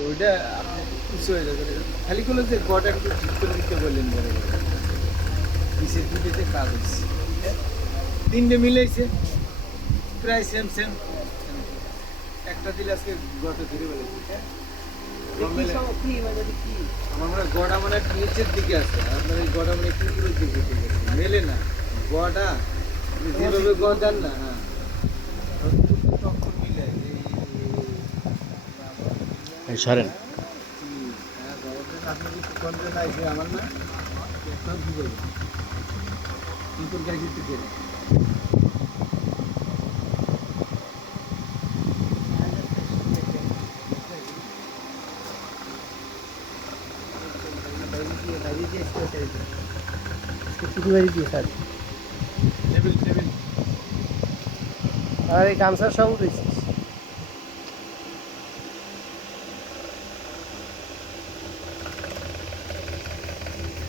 ওইটা আপনি উঁচু হয়ে যাবে খালি করলে যে গড়টা একটু ঠিক করে দিতে বললেন বড় বড় পিসের দুটোতে কাজ হচ্ছে তিনটে মিলেছে প্রায় সেম সেম একটা দিলে আজকে গড়টা ধরে বলেছে আমার মনে হয় গড়া মানে একটু নিচের দিকে আছে আপনার এই গড়া মানে একটু উপরের দিকে উঠে গেছে মেলে না গড়া যেভাবে গড় দেন না হ্যাঁ তখন মিলে সরেন আপনি কিছু করবে না যে আমার না সব কি করবে কি করে গাড়ি দিতে গেলে আর এই গামছার সব উঠেছে